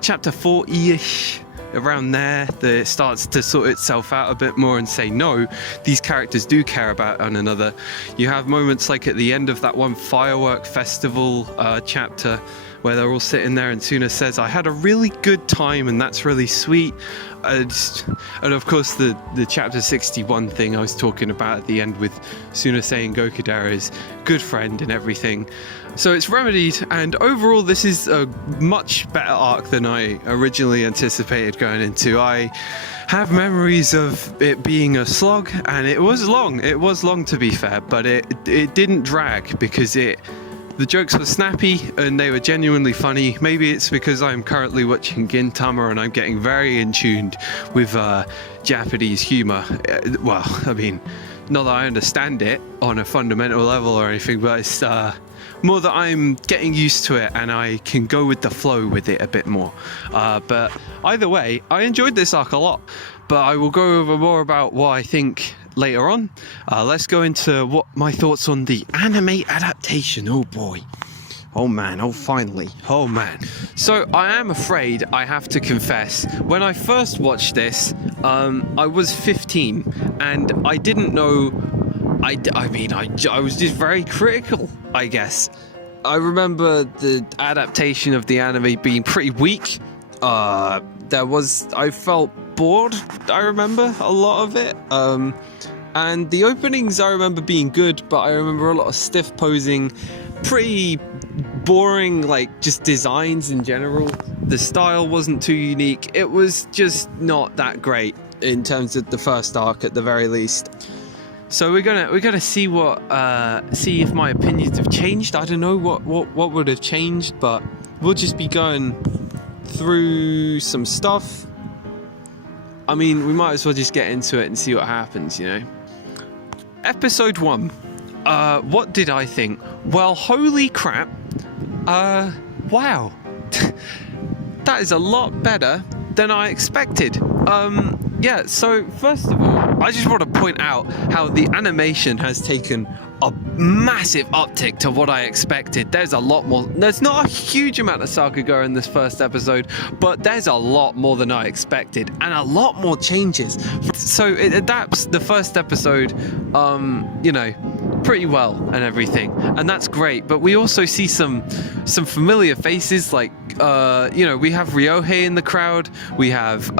chapter 40-ish, around there, that it starts to sort itself out a bit more and say, no, these characters do care about one another. You have moments like at the end of that one firework festival chapter, where they're all sitting there and Suna says, I had a really good time, and that's really sweet. And of course the chapter 61 thing I was talking about at the end, with Suna saying Gokudera is good friend and everything. So it's remedied, and overall this is a much better arc than I originally anticipated going into. I have memories of it being a slog, and it was long to be fair, but it didn't drag, because the jokes were snappy and they were genuinely funny. Maybe it's because I'm currently watching Gintama and I'm getting very in tuned with Japanese humor. Well, I mean, not that I understand it on a fundamental level or anything, but it's more that I'm getting used to it and I can go with the flow with it a bit more. But either way, I enjoyed this arc a lot, but I will go over more about what I think later on. Let's go into what my thoughts on the anime adaptation. Oh boy. Oh man, oh finally, oh man. So I am afraid I have to confess, when I first watched this, I was 15 and I didn't know, I was just very critical, I guess. I remember the adaptation of the anime being pretty weak. I felt bored, I remember a lot of it. And the openings I remember being good, but I remember a lot of stiff posing, pretty boring, like just designs in general. The style wasn't too unique. It was just not that great in terms of the first arc at the very least. So we're gonna see see if my opinions have changed. I don't know what would have changed, but we'll just be going through some stuff. I mean, we might as well just get into it and see what happens, Episode 1. What did I think? Well, holy crap. Wow. That is a lot better than I expected. Yeah, so first of all, I just want to point out how the animation has taken a massive uptick to what I expected. There's a lot more. There's not a huge amount of Sakuga in this first episode, but there's a lot more than I expected, and a lot more changes. So it adapts the first episode, pretty well and everything, and that's great. But we also see some familiar faces, like we have Ryohei in the crowd. We have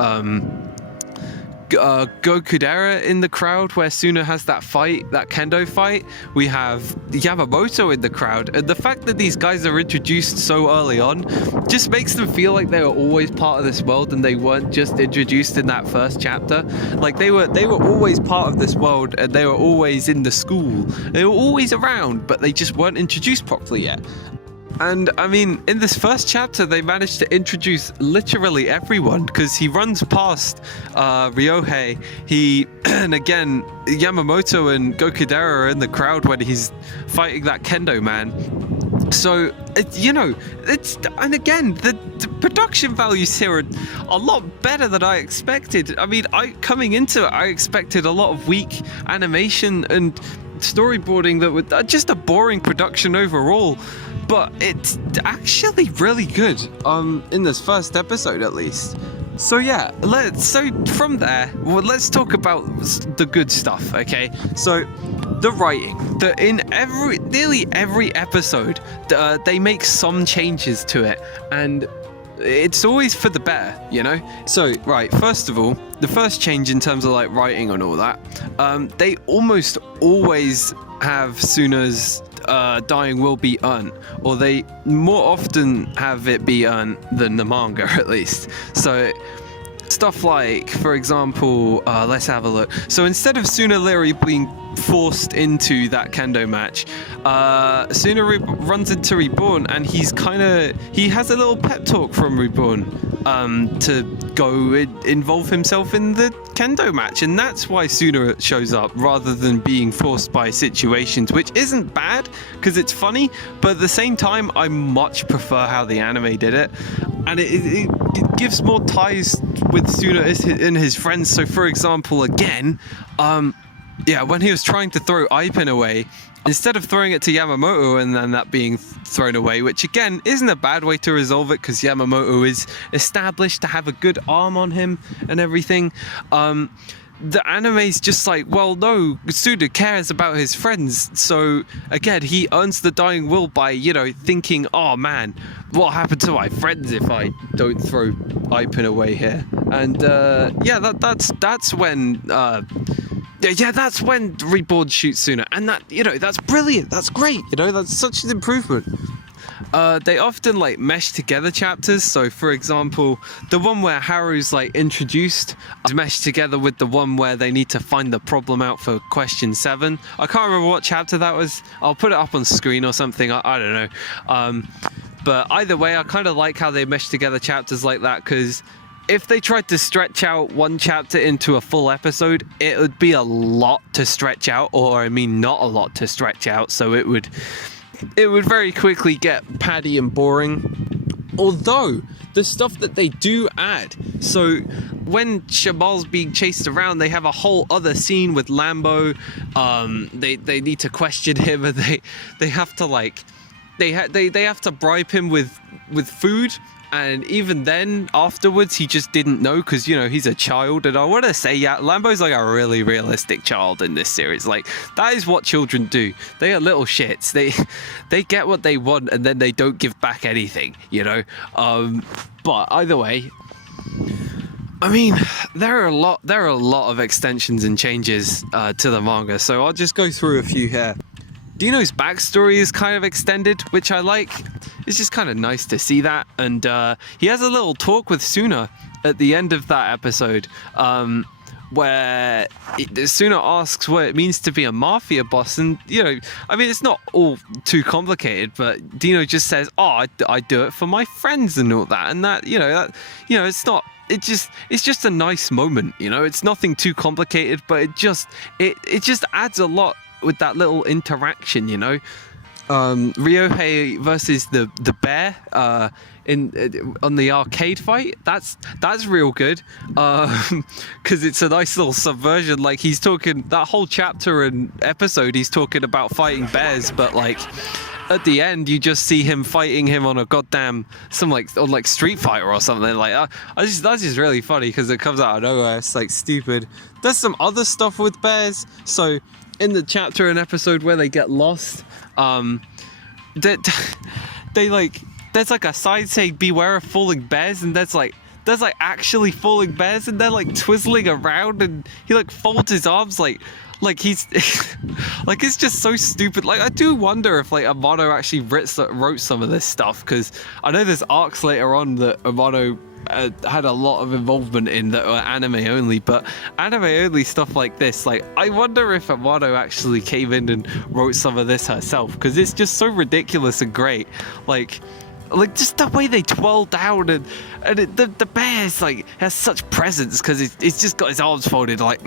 Gokudera in the crowd where Suna has that fight, that kendo fight. We have Yamamoto in the crowd, and the fact that these guys are introduced so early on just makes them feel like they were always part of this world and they weren't just introduced in that first chapter. Like they were always part of this world, and they were always in the school. They were always around, but they just weren't introduced properly yet. And I mean, in this first chapter, they managed to introduce literally everyone, because he runs past Ryohei. And again, Yamamoto and Gokudera are in the crowd when he's fighting that kendo man. So, and again, the production values here are a lot better than I expected. I mean, coming into it, I expected a lot of weak animation and storyboarding that would just a boring production overall. But it's actually really good, in this first episode at least. So yeah, from there, let's talk about the good stuff, okay? So, the writing. In nearly every episode, they make some changes to it, and it's always for the better, you know? So, right, first of all, the first change in terms of like writing and all that, they almost always have Suna's dying will be earned, or they more often have it be earned than the manga, at least. So stuff like, for example, let's have a look. So instead of Suna literally being forced into that kendo match, Suna runs into Reborn, and he has a little pep talk from Reborn to go involve himself in the kendo match, and that's why Suna shows up rather than being forced by situations, which isn't bad because it's funny, but at the same time I much prefer how the anime did it, and it gives more ties with Suna and his friends. So for example, again, when he was trying to throw Ipin away, instead of throwing it to Yamamoto and then that being thrown away, which again isn't a bad way to resolve it because Yamamoto is established to have a good arm on him and everything, the anime's just like, well, no, Suna cares about his friends. So again, he earns the dying will by, thinking, oh man, what happened to my friends if I don't throw Ipin away here? And that's when that's when Reborn shoots Suna, and that's brilliant, that's great, that's such an improvement. They often mesh together chapters. So for example, the one where Haru's introduced is meshed together with the one where they need to find the problem out for question 7. I can't remember what chapter that was. I'll put it up on screen or something. I don't know. But either way, I kind of like how they mesh together chapters like that, because if they tried to stretch out one chapter into a full episode, it would be a lot to stretch out, or I mean not a lot to stretch out, so it would very quickly get paddy and boring. Although the stuff that they do add, so when Shabal's being chased around, they have a whole other scene with Lambo. They need to question him, and they have to they have to bribe him with food. And even then, afterwards, he just didn't know because, he's a child. And I want to say, Lambo's a really realistic child in this series. That is what children do. They are little shits. They get what they want and then they don't give back anything, But either way, I mean, there are a lot of extensions and changes to the manga. So I'll just go through a few here. Dino's backstory is kind of extended, which I like. It's just kind of nice to see that. And he has a little talk with Suna at the end of that episode, where Suna asks what it means to be a mafia boss. And, I mean, it's not all too complicated, but Dino just says, oh, I do it for my friends and all that. And that, it's not... It's just a nice moment, It's nothing too complicated, but it just adds a lot with that little interaction, Ryohei versus the bear on the arcade fight, that's real good, because it's a nice little subversion. He's talking that whole chapter and episode, he's talking about fighting bears, but at the end you just see him fighting him on a goddamn on Street Fighter or something. That's just really funny because it comes out of nowhere. It's stupid. There's some other stuff with bears. So in the chapter and episode where they get lost, there's a side saying beware of falling bears, and there's there's like actually falling bears and they're like twizzling around, and he like folds his arms like he's like, it's just so stupid. Like, I do wonder if like Amano actually wrote some of this stuff, because I know there's arcs later on that Amano had a lot of involvement in that were anime only, but anime only stuff like this, like, I wonder if Amano actually came in and wrote some of this herself, because it's just so ridiculous and great. Like just the way they twirl down, and the bear's like has such presence, because it's just got his arms folded, like,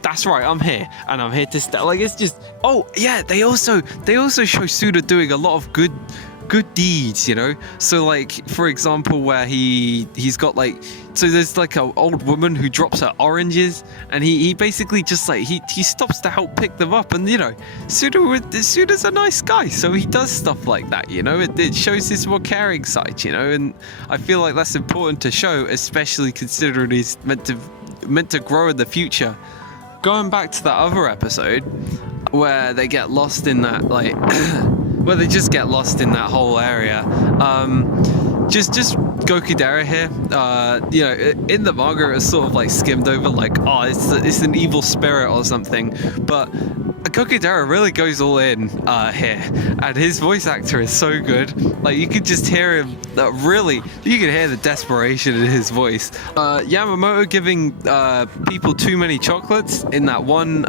that's right, I'm here, and I'm here to stay. Like, it's just, oh yeah, they also show Suda doing a lot of good deeds, you know. So like, for example, where he's got like, so there's like an old woman who drops her oranges, and he basically just like he stops to help pick them up, and you know, Suda's a nice guy, so he does stuff like that, you know. It shows his more caring side, you know, and I feel like that's important to show, especially considering he's meant to grow in the future. Going back to that other episode where they get lost in that, like where they just get lost in that whole area, just Gokudera here, you know, in the manga it's sort of like skimmed over, like, oh, it's an evil spirit or something, but Gokudera really goes all in here, and his voice actor is so good. Like, you could just hear him, really, you can hear the desperation in his voice. Yamamoto giving people too many chocolates in that one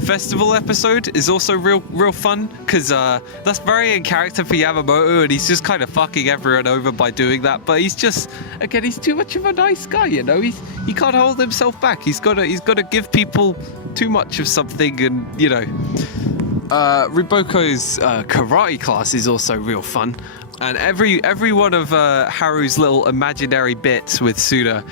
festival episode is also real fun, because that's very in character for Yamamoto, and he's just kind of fucking everyone over by doing that. But he's just, again, he's too much of a nice guy, you know. He can't hold himself back. He's got to give people too much of something, and you know, Riboko's karate class is also real fun, and every one of Haru's little imaginary bits with Suda,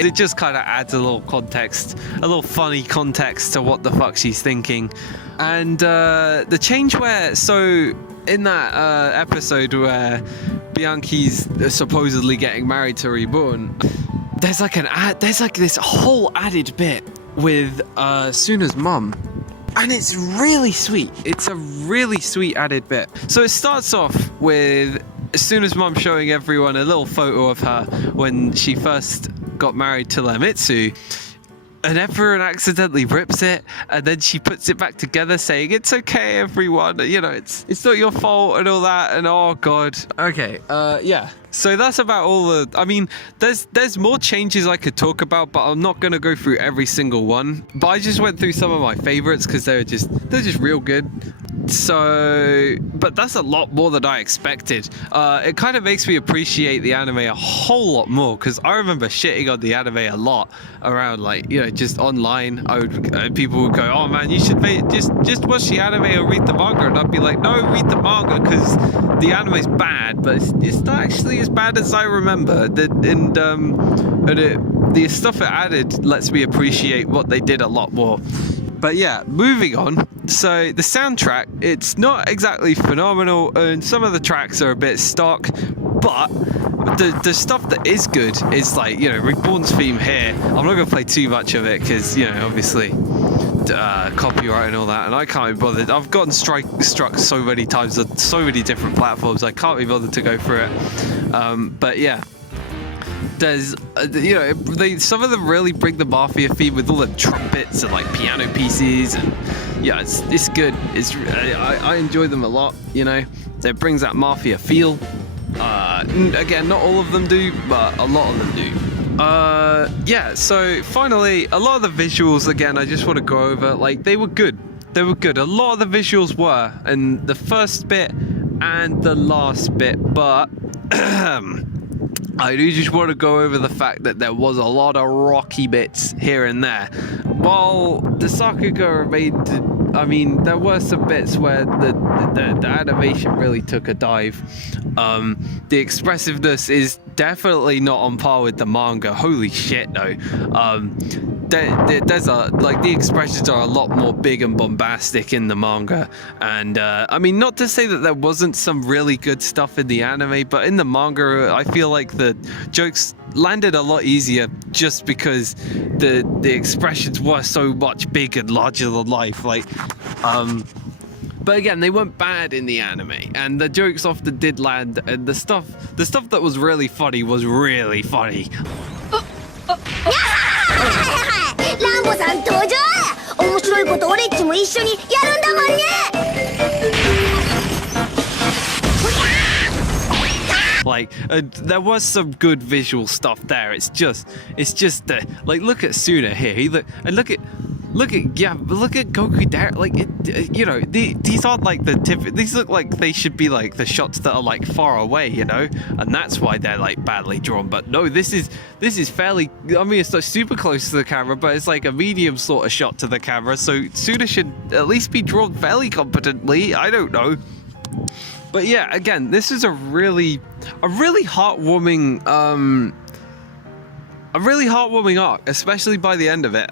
it just kind of adds a little context, a little funny context to what the fuck she's thinking. And the change where, so in that episode where Bianchi's supposedly getting married to Reborn, there's like this whole added bit with Suna's mum, and it's really sweet. It's a really sweet added bit. So it starts off with Suna's mum showing everyone a little photo of her when she first got married to Iemitsu, and everyone accidentally rips it, and then she puts it back together saying, it's okay everyone, you know, it's not your fault and all that, and oh god. Okay, yeah. So that's about all the, I mean, there's more changes I could talk about, but I'm not going to go through every single one. But I just went through some of my favorites because they're just real good. So, but that's a lot more than I expected. It kind of makes me appreciate the anime a whole lot more, because I remember shitting on the anime a lot around, like, you know, just online. People would go, oh man, you should just watch the anime or read the manga, and I'd be like, no, read the manga because the anime's bad, but it's not actually as bad as I remember. The stuff it added lets me appreciate what they did a lot more. But yeah, moving on. So the soundtrack, it's not exactly phenomenal, and some of the tracks are a bit stock, but the stuff that is good is, like, you know, Reborn's theme here. I'm not going to play too much of it because, you know, obviously copyright and all that, and I can't be bothered. I've gotten struck so many times on so many different platforms, I can't be bothered to go through it. But yeah, there's you know, some of them really bring the Mafia theme with all the trumpets and like piano pieces, and yeah, it's good. I enjoy them a lot, you know. It brings that Mafia feel. Again, not all of them do, but a lot of them do. Yeah, so finally, a lot of the visuals, again, I just want to go over, like, they were good. They were good. A lot of the visuals were, and the first bit and the last bit, but I do just want to go over the fact that there was a lot of rocky bits here and there. While the Sakuga remained, I mean, there were some bits where the animation really took a dive. The expressiveness is definitely not on par with the manga. Holy shit, though. There's the expressions are a lot more big and bombastic in the manga, and I mean, not to say that there wasn't some really good stuff in the anime, but in the manga I feel like the jokes landed a lot easier just because the expressions were so much big and larger than life. Like But again, they weren't bad in the anime, and the jokes often did land, and the stuff that was really funny was really funny. ランボさん登場。面白いこと俺っちも一緒にやるんだもんね。Like, there was some good visual stuff there. It's just like, look at Suna here. Look at Goku there. Like, you know, these aren't like these look like they should be like the shots that are like far away, you know, and that's why they're like badly drawn. But no, this is fairly. I mean, it's not super close to the camera, but it's like a medium sort of shot to the camera. So Suna should at least be drawn fairly competently. I don't know. But yeah, again, this is a really heartwarming arc, especially by the end of it.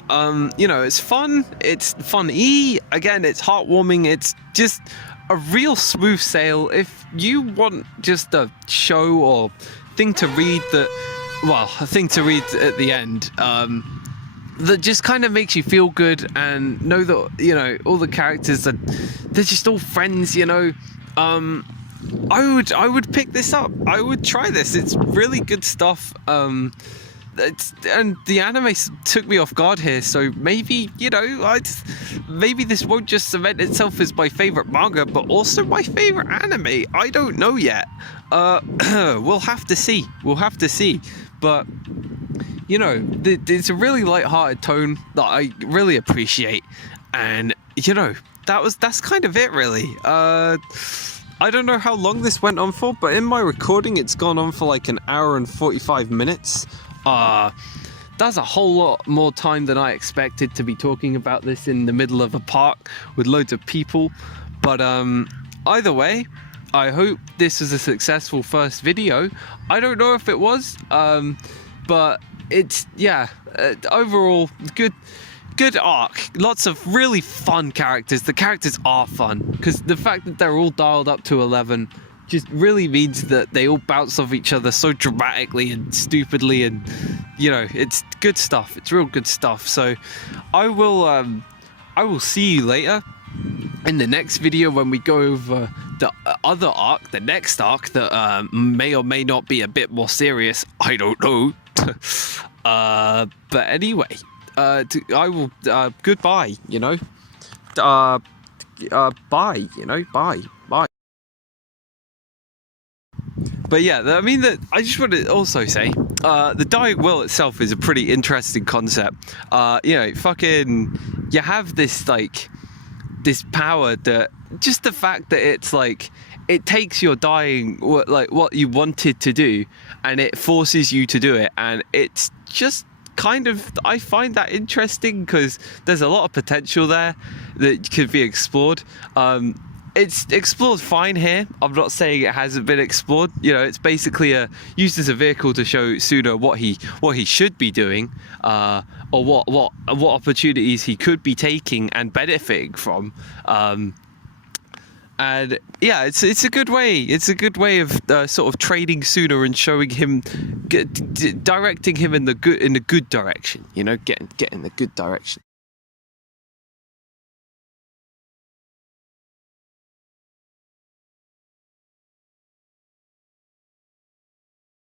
You know, it's fun, it's funny, again, it's heartwarming, it's just a real smooth sail. If you want just a show or thing to read at the end, that just kind of makes you feel good and know that, you know, all the characters they're just all friends, you know. I would pick this up. I would try this. It's really good stuff. And the anime took me off guard here, so maybe, you know, maybe this won't just cement itself as my favorite manga, but also my favorite anime. I don't know yet. We'll have to see. But you know, it's a really light-hearted tone that I really appreciate, and you know, that's kind of it, really. I don't know how long this went on for, but in my recording it's gone on for like 1 hour and 45 minutes. That's a whole lot more time than I expected to be talking about this in the middle of a park with loads of people. But either way, I hope this was a successful first video. I don't know if it was, but it's, yeah, overall good arc. Lots of really fun characters. The characters are fun because the fact that they're all dialed up to 11 just really means that they all bounce off each other so dramatically and stupidly, and you know, it's good stuff. It's real good stuff. So I will see you later in the next video when we go over the other arc, the next arc that may or may not be a bit more serious. I don't know. But anyway, I will goodbye, you know. Bye, you know. Bye. But yeah, I mean, I just want to also say, the dying will itself is a pretty interesting concept. You know, you have this, like, this power that, just the fact that it's like, it takes your dying, like, what you wanted to do, and it forces you to do it, and it's just kind of, I find that interesting, because there's a lot of potential there that could be explored. It's explored fine here. I'm not saying it hasn't been explored. You know, it's basically used as a vehicle to show Suna what he should be doing, or what opportunities he could be taking and benefiting from. And yeah, it's a good way. It's a good way of sort of training Suna and showing him, directing him in the good direction. You know, get in the good direction.